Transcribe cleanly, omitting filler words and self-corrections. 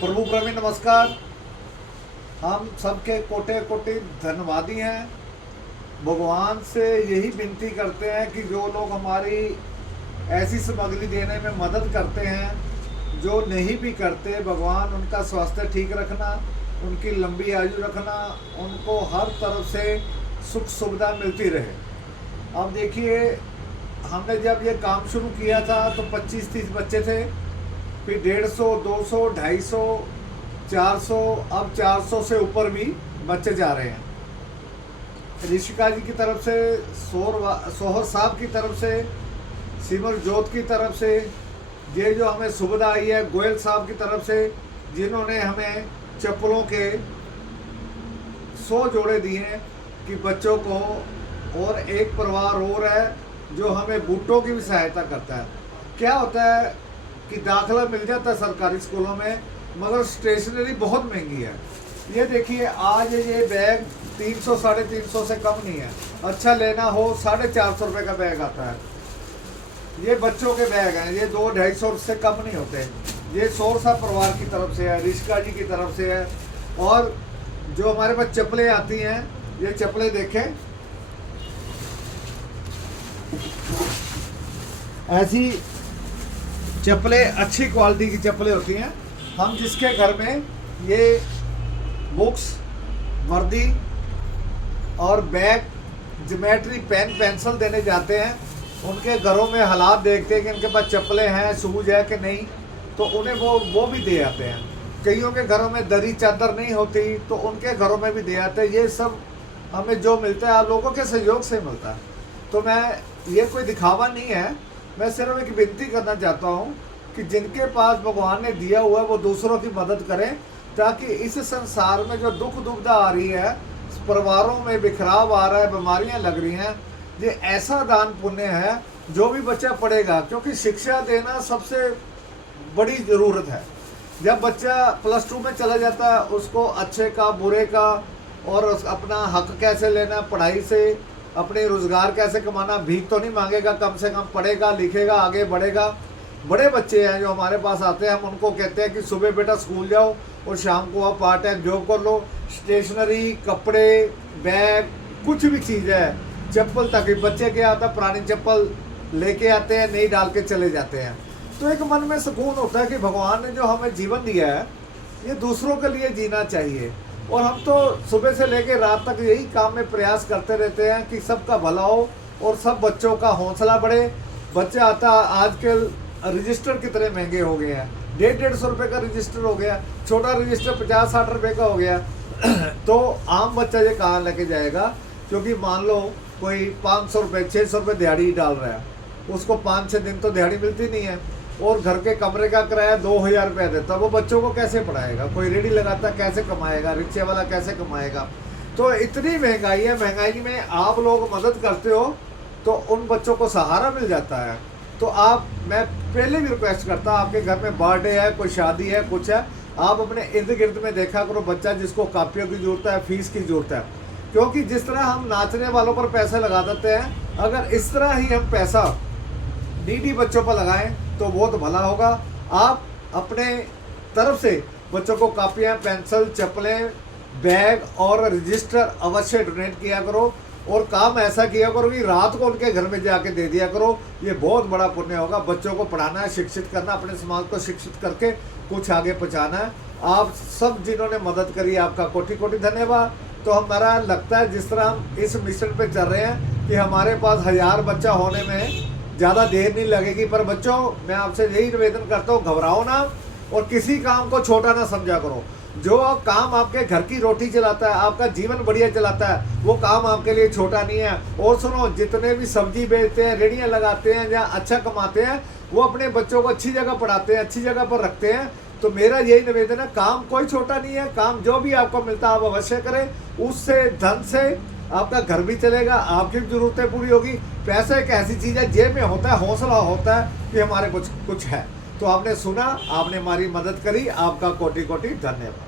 प्रभु प्रवीण नमस्कार। हम सबके कोटि कोटि धन्यवादी हैं। भगवान से यही विनती करते हैं कि जो लोग हमारी ऐसी सामग्री देने में मदद करते हैं, जो नहीं भी करते, भगवान उनका स्वास्थ्य ठीक रखना, उनकी लंबी आयु रखना, उनको हर तरफ से सुख सुविधा मिलती रहे। अब देखिए, हमने जब ये काम शुरू किया था तो 25-30 बच्चे थे, फिर 150, 200, 250, 400, अब 400 से ऊपर भी बच्चे जा रहे हैं। ऋषिका जी की तरफ से, सोहर साहब की तरफ से, सिमर जोत की तरफ से, ये जो हमें सुविधा आई है गोयल साहब की तरफ से, जिन्होंने हमें चप्पलों के 100 जोड़े दिए हैं कि बच्चों को, और एक परिवार और है जो हमें बूटों की भी सहायता करता है। क्या होता है कि दाखिला मिल जाता है सरकारी स्कूलों में, मगर स्टेशनरी बहुत महंगी है। ये देखिए, आज ये बैग 300 साढ़े 300 से कम नहीं है। अच्छा लेना हो 450 रुपये का बैग आता है। ये बच्चों के बैग हैं, ये 200-250 से कम नहीं होते। ये सोर सा परिवार की तरफ से है, ऋषिका जी की तरफ से है। और जो हमारे पास चप्पलें आती हैं, ये चप्पलें देखें, ऐसी चप्पलें अच्छी क्वालिटी की चप्पलें होती हैं। हम जिसके घर में ये बुक्स, वर्दी और बैग, ज्योमेट्री पेन, पेंसिल देने जाते हैं, उनके घरों में हालात देखते हैं कि इनके पास चप्पलें हैं, शूज है कि नहीं, तो उन्हें वो भी दे आते हैं। कईयों के घरों में दरी चादर नहीं होती, तो उनके घरों में भी दे आते हैं। ये सब हमें जो मिलता है आप लोगों के सहयोग से मिलता है। तो मैं, ये कोई दिखावा नहीं है, मैं सिर्फ एक विनती करना चाहता हूँ कि जिनके पास भगवान ने दिया हुआ है वो दूसरों की मदद करें, ताकि इस संसार में जो दुख दुविधा आ रही है, परिवारों में बिखराव आ रहा है, बीमारियां लग रही हैं, ये ऐसा दान पुण्य है जो भी बच्चा पढ़ेगा। क्योंकि शिक्षा देना सबसे बड़ी ज़रूरत है। जब बच्चा +2 में चला जाता है, उसको अच्छे का, बुरे का, और अपना हक कैसे लेना पढ़ाई से, अपने रोज़गार कैसे कमाना, भीख तो नहीं मांगेगा, कम से कम पढ़ेगा, लिखेगा, आगे बढ़ेगा। बड़े बच्चे हैं जो हमारे पास आते हैं, हम उनको कहते हैं कि सुबह बेटा स्कूल जाओ और शाम को आप पार्ट टाइम जॉब कर लो। स्टेशनरी, कपड़े, बैग, कुछ भी चीज़ है, चप्पल तक, बच्चे क्या आता है, पुरानी चप्पल लेके आते हैं, नहीं डाल के चले जाते हैं। तो एक मन में सुकून होता है कि भगवान ने जो हमें जीवन दिया है, ये दूसरों के लिए जीना चाहिए। और हम तो सुबह से लेकर रात तक यही काम में प्रयास करते रहते हैं कि सबका भला हो और सब बच्चों का हौसला बढ़े। बच्चा आता, आजकल रजिस्टर कितने महंगे हो गए हैं, 150 रुपये का रजिस्टर हो गया, छोटा रजिस्टर 50-60 रुपये का हो गया। तो आम बच्चा ये कहाँ लेके जाएगा? क्योंकि मान लो कोई 500 रुपये, 600 रुपये दिहाड़ी डाल रहा है, उसको 5-6 दिन तो दिहाड़ी मिलती नहीं है, और घर के कमरे का किराया 2000 रुपया देता, वो बच्चों को कैसे पढ़ाएगा? कोई रेडी लगाता कैसे कमाएगा? रिक्शे वाला कैसे कमाएगा? तो इतनी महंगाई है, महंगाई में आप लोग मदद करते हो तो उन बच्चों को सहारा मिल जाता है। तो आप, मैं पहले भी रिक्वेस्ट करता, आपके घर में बर्थडे है, कोई शादी है, कुछ है, आप अपने इर्द गिर्द में देखा करो बच्चा जिसको कापियों की ज़रूरत है, फीस की ज़रूरत है। क्योंकि जिस तरह हम नाचने वालों पर पैसे लगा देते हैं, अगर इस तरह ही हम पैसा नीडी बच्चों पर लगाएं तो बहुत भला होगा। आप अपने तरफ से बच्चों को कापियाँ, पेंसिल, चप्पलें, बैग और रजिस्टर अवश्य डोनेट किया करो, और काम ऐसा किया करो कि रात को उनके घर में जाके दे दिया करो। ये बहुत बड़ा पुण्य होगा। बच्चों को पढ़ाना है, शिक्षित करना, अपने समाज को शिक्षित करके कुछ आगे पहुँचाना है। आप सब जिन्होंने मदद करी, आपका कोटि कोटि धन्यवाद। तो हमारा लगता है जिस तरह हम इस मिशन पे चल रहे हैं कि हमारे पास 1000 बच्चा होने में ज़्यादा देर नहीं लगेगी। पर बच्चों, मैं आपसे यही निवेदन करता हूँ, घबराओ ना और किसी काम को छोटा ना समझा करो। जो काम आपके घर की रोटी चलाता है, आपका जीवन बढ़िया चलाता है, वो काम आपके लिए छोटा नहीं है। और सुनो, जितने भी सब्जी बेचते हैं, रेहड़ियाँ लगाते हैं, या अच्छा कमाते हैं, वो अपने बच्चों को अच्छी जगह पढ़ाते हैं, अच्छी जगह पर रखते हैं। तो मेरा यही निवेदन है, काम कोई छोटा नहीं है। काम जो भी आपको मिलता है आप अवश्य करें। उससे, धन से आपका घर भी चलेगा, आपकी भी जरूरतें पूरी होगी। पैसा एक ऐसी चीज़ है, जेब में होता है, हौसला होता है कि हमारे कुछ है। तो आपने सुना, आपने हमारी मदद करी, आपका कोटि कोटि धन्यवाद।